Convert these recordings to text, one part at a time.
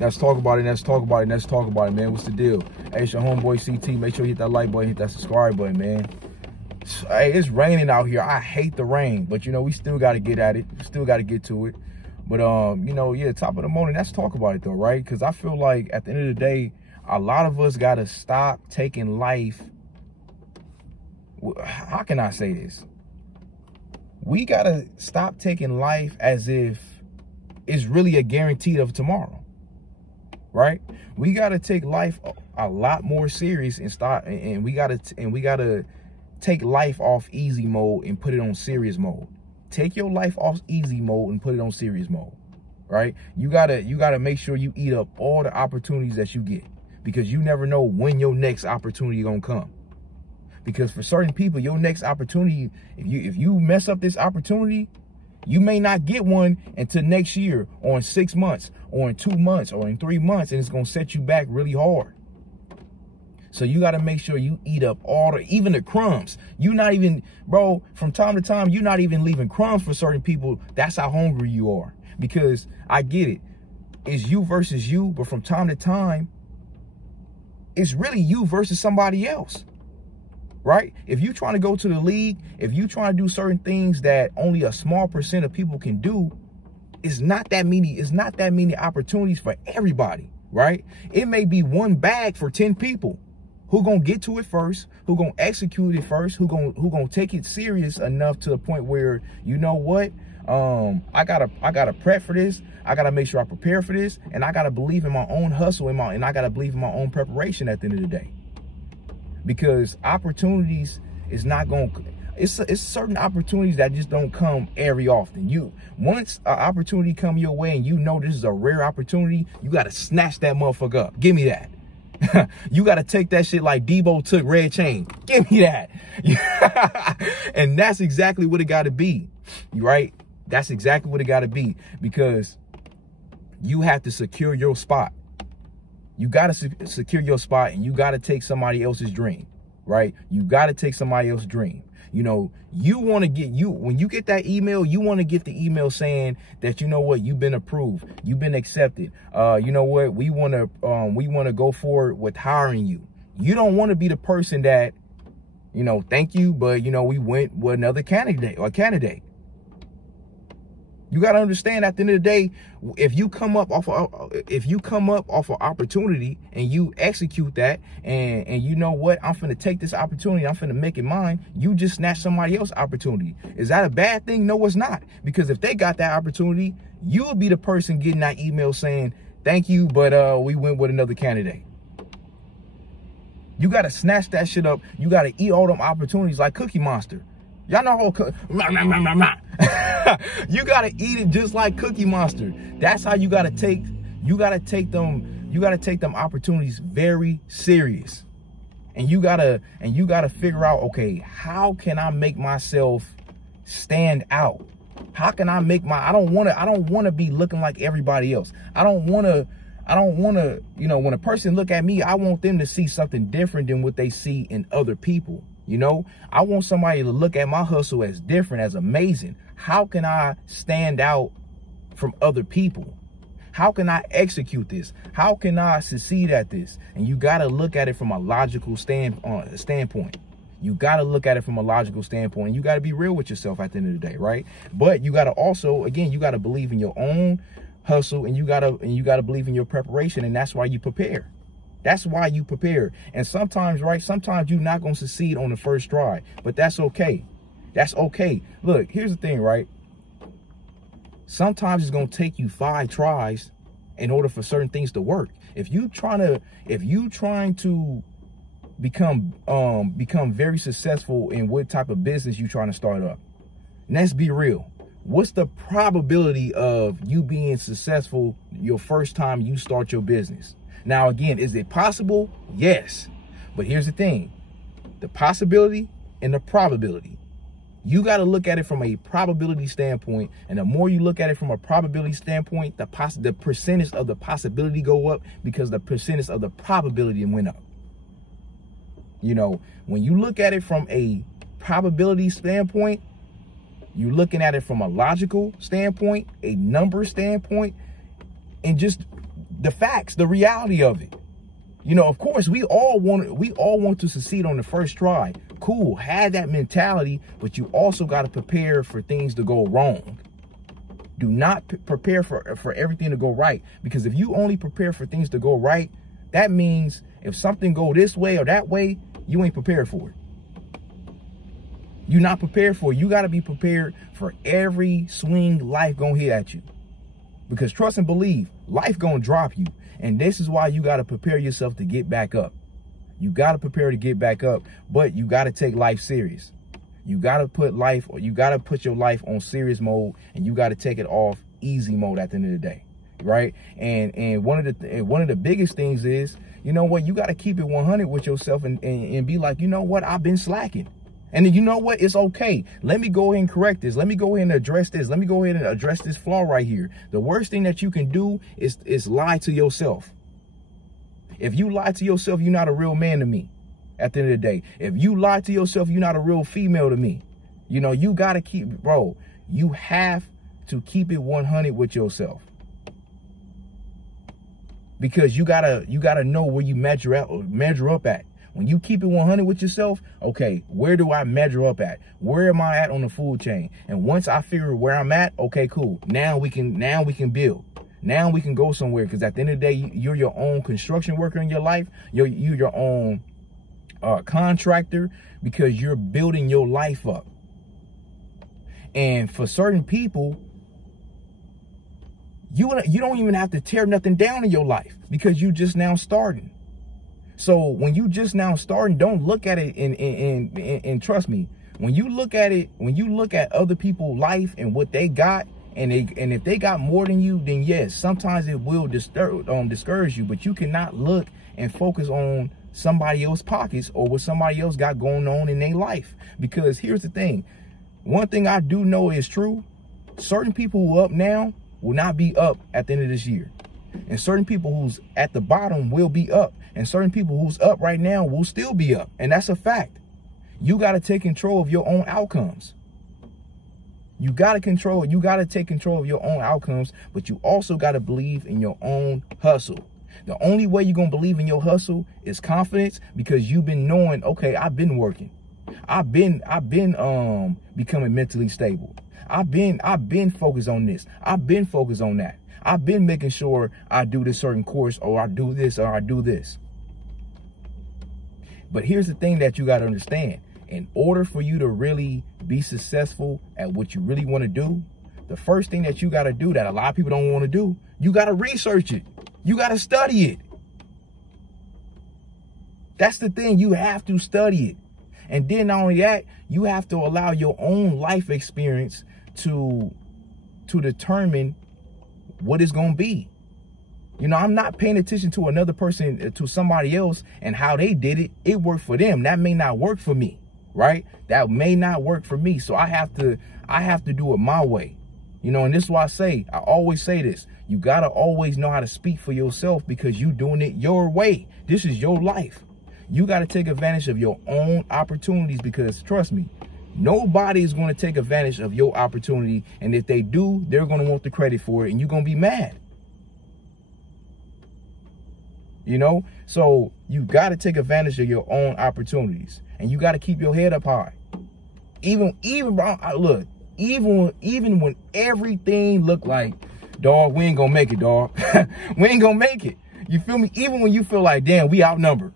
Let's talk about it. Let's talk about it. Let's talk about it, man. What's the deal? Hey, it's your homeboy CT. Make sure you hit that like button, hit that subscribe button, man. Hey, it's raining out here. I hate the rain, but you know, we still got to get at it. Still got to get to it. But you know, yeah, top of the morning. Let's talk about it though, right? Because I feel like at the end of the day, a lot of us got to stop taking life. How can I say this? We got to stop taking life as if it's really a guarantee of tomorrow, right? We got to take life a lot more serious and start, and we got to take life off easy mode and put it on serious mode. Take your life off easy mode and put it on serious mode, right? You gotta make sure you eat up all the opportunities that you get, because you never know when your next opportunity gonna come. Because for certain people, your next opportunity, if you mess up this opportunity, you may not get one until next year, or in 6 months, or in 2 months, or in 3 months, and it's gonna set you back really hard. So you got to make sure you eat up even the crumbs. You not even, bro, from time to time, you're not even leaving crumbs for certain people. That's how hungry you are. Because I get it. It's you versus you. But from time to time, it's really you versus somebody else. Right? If you're trying to go to the league, if you're trying to do certain things that only a small percent of people can do, it's not that many opportunities for everybody. Right? It may be one bag for 10 people. Who gonna get to it first, who gonna execute it first, who gonna take it serious enough to the point where, you know what, I gotta prep for this, I gotta make sure I prepare for this, and I gotta believe in my own hustle and I gotta believe in my own preparation at the end of the day. Because opportunities is not gonna, it's certain opportunities that just don't come every often. Once an opportunity come your way and you know this is a rare opportunity, you gotta snatch that motherfucker up. Give me that. You got to take that shit like Debo took Red Chain. Give me that. And that's exactly what it got to be, right? That's exactly what it got to be, because you have to secure your spot. You got to secure your spot, and you got to take somebody else's dream, right? You got to take somebody else's dream. You know, when you get that email, you want to get the email saying that, you know what, you've been approved, you've been accepted. You know what, we want to go forward with hiring you. You don't want to be the person that, you know, thank you, but you know, we went with another candidate. You got to understand, at the end of the day, if you come up off an opportunity and you execute that, and you know what, I'm finna take this opportunity, I'm finna make it mine, you just snatch somebody else's opportunity. Is that a bad thing? No, it's not. Because if they got that opportunity, you'll be the person getting that email saying, thank you, but we went with another candidate. You got to snatch that shit up. You got to eat all them opportunities like Cookie Monster. Y'all know how you gotta eat it just like Cookie Monster. That's how you gotta take them opportunities very serious. And you gotta figure out, okay, how can I make myself stand out? How can I make I don't wanna be looking like everybody else. I don't wanna, you know, when a person look at me, I want them to see something different than what they see in other people. You know, I want somebody to look at my hustle as different, as amazing. How can I stand out from other people? How can I execute this? How can I succeed at this? And you got to look at it from a logical standpoint. You got to look at it from a logical standpoint. You got to be real with yourself at the end of the day, right? But you got to also, again, you got to believe in your own hustle, and you got to believe in your preparation, and that's why you prepare. That's why you prepare. And sometimes, right, sometimes you're not going to succeed on the first try, but that's okay. That's okay. Look, here's the thing, right? Sometimes it's going to take you 5 tries in order for certain things to work. If you trying to become very successful in what type of business you trying to start up, let's be real. What's the probability of you being successful your first time you start your business? Now, again, is it possible? Yes. But here's the thing. The possibility and the probability. You got to look at it from a probability standpoint. And the more you look at it from a probability standpoint, the percentage of the possibility go up, because the percentage of the probability went up. You know, when you look at it from a probability standpoint, you're looking at it from a logical standpoint, a number standpoint, and just the facts, the reality of it. You know, of course, we all want to succeed on the first try. Cool, have that mentality, but you also got to prepare for things to go wrong. Do not prepare for everything to go right, because if you only prepare for things to go right, that means if something go this way or that way, you ain't prepared for it. You're not prepared for it. You got to be prepared for every swing life gonna hit at you. Because trust and believe, life gonna drop you. And this is why you got to prepare yourself to get back up. You got to prepare to get back up, but you got to take life serious. You got to put your life on serious mode, and you got to take it off easy mode at the end of the day. Right. And one of the biggest things is, you know what, you got to keep it 100 with yourself and be like, you know what, I've been slacking. And then, you know what, it's okay. Let me go ahead and correct this. Let me go ahead and address this. Let me go ahead and address this flaw right here. The worst thing that you can do is lie to yourself. If you lie to yourself, you're not a real man to me at the end of the day. If you lie to yourself, you're not a real female to me. You know, you got to keep, bro, you have to keep it 100 with yourself. Because you gotta know where you measure up at. When you keep it 100 with yourself, okay, where do I measure up at? Where am I at on the food chain? And once I figure where I'm at, okay, cool. Now we can build. Now we can go somewhere, because at the end of the day, you're your own construction worker in your life. You're your own contractor, because you're building your life up. And for certain people, you don't even have to tear nothing down in your life, because you just now starting. So when you just now starting, don't look at it and trust me, when you look at other people's life and what they got, and if they got more than you, then yes, sometimes it will discourage you, but you cannot look and focus on somebody else's pockets or what somebody else got going on in their life. Because here's the thing, one thing I do know is true, certain people who are up now will not be up at the end of this year. And certain people who's at the bottom will be up. And certain people who's up right now will still be up. And that's a fact. You got to take control of your own outcomes. You got to take control of your own outcomes, but you also got to believe in your own hustle. The only way you're going to believe in your hustle is confidence, because you've been knowing, okay, I've been working. I've been becoming mentally stable. I've been focused on this. I've been focused on that. I've been making sure I do this certain course, or I do this, or I do this. But here's the thing that you got to understand. In order for you to really be successful at what you really want to do, the first thing that you got to do that a lot of people don't want to do, you got to research it. You got to study it. That's the thing. You have to study it. And then not only that, you have to allow your own life experience to determine what it's going to be. You know, I'm not paying attention to another person, to somebody else and how they did it. It worked for them. That may not work for me, right? That may not work for me. So I have to do it my way. You know, and this is why I always say this. You got to always know how to speak for yourself, because you doing it your way. This is your life. You got to take advantage of your own opportunities, because trust me, nobody is going to take advantage of your opportunity. And if they do, they're going to want the credit for it, and you're going to be mad. You know, so you got to take advantage of your own opportunities, and you got to keep your head up high. Even when everything look like, dog, we ain't going to make it, dog. We ain't going to make it. You feel me? Even when you feel like, damn, we outnumbered.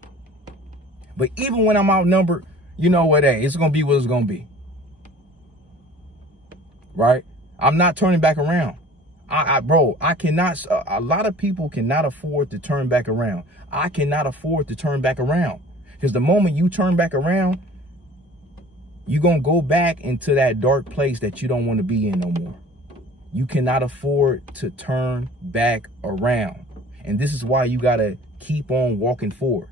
But even when I'm outnumbered, you know what, hey, it's going to be what it's going to be. Right? I'm not turning back around. Bro, I cannot, a lot of people cannot afford to turn back around. I cannot afford to turn back around. Because the moment you turn back around, you're going to go back into that dark place that you don't want to be in no more. You cannot afford to turn back around. And this is why you got to keep on walking forward.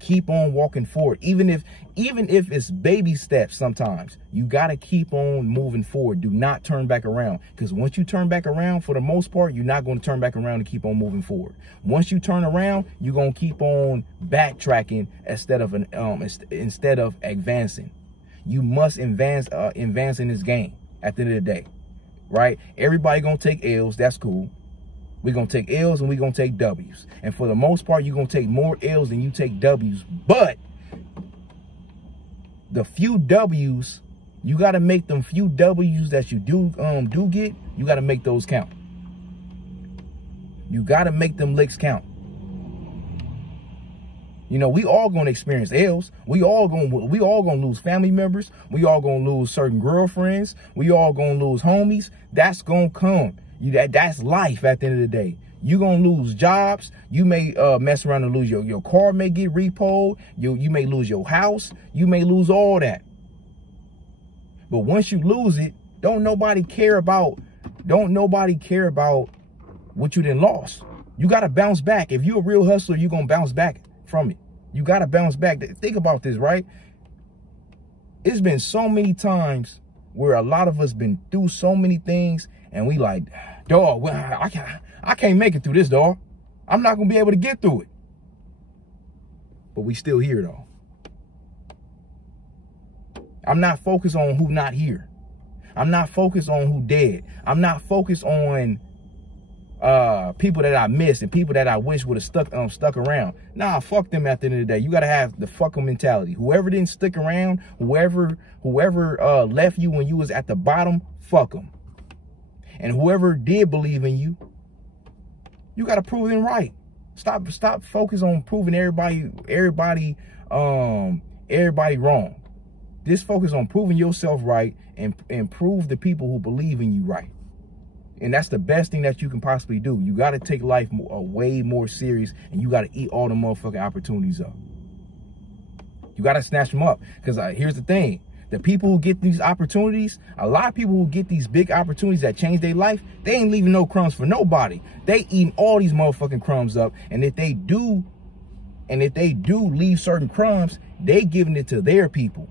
Keep on walking forward. Even if it's baby steps, sometimes you got to keep on moving forward. Do not turn back around, because once you turn back around, for the most part, you're not going to turn back around and keep on moving forward. Once you turn around, you're going to keep on backtracking instead of advancing. You must advance in this game at the end of the day, right? Everybody going to take L's. That's cool. We're going to take L's and we're going to take W's. And for the most part, you're going to take more L's than you take W's. But the few W's, you got to make them few W's that you do get, you got to make those count. You got to make them licks count. You know, we all going to experience L's. We all going to lose family members. We all going to lose certain girlfriends. We all going to lose homies. That's going to come. That's life at the end of the day. You're going to lose jobs. You may mess around and lose your car may get repoed. You may lose your house. You may lose all that. But once you lose it, don't nobody care about what you done lost. You got to bounce back. If you're a real hustler, you're going to bounce back from it. You got to bounce back. Think about this, right? It's been so many times where a lot of us been through so many things and we like, dog, well, I can't make it through this, dog. I'm not going to be able to get through it. But we still here, though. I'm not focused on who not here. I'm not focused on who dead. I'm not focused on people that I missed and people that I wish would have stuck around. Nah, fuck them at the end of the day. You got to have the fuck them mentality. Whoever didn't stick around, whoever left you when you was at the bottom, fuck them. And whoever did believe in you, you got to prove them right. Stop focus on proving everybody wrong. Just focus on proving yourself right and prove the people who believe in you right. And that's the best thing that you can possibly do. You got to take life way more serious, and you got to eat all the motherfucking opportunities up. You got to snatch them up. Because here's the thing. The people who get these opportunities, a lot of people who get these big opportunities that change their life, they ain't leaving no crumbs for nobody. They eating all these motherfucking crumbs up. And if they do leave certain crumbs, they giving it to their people.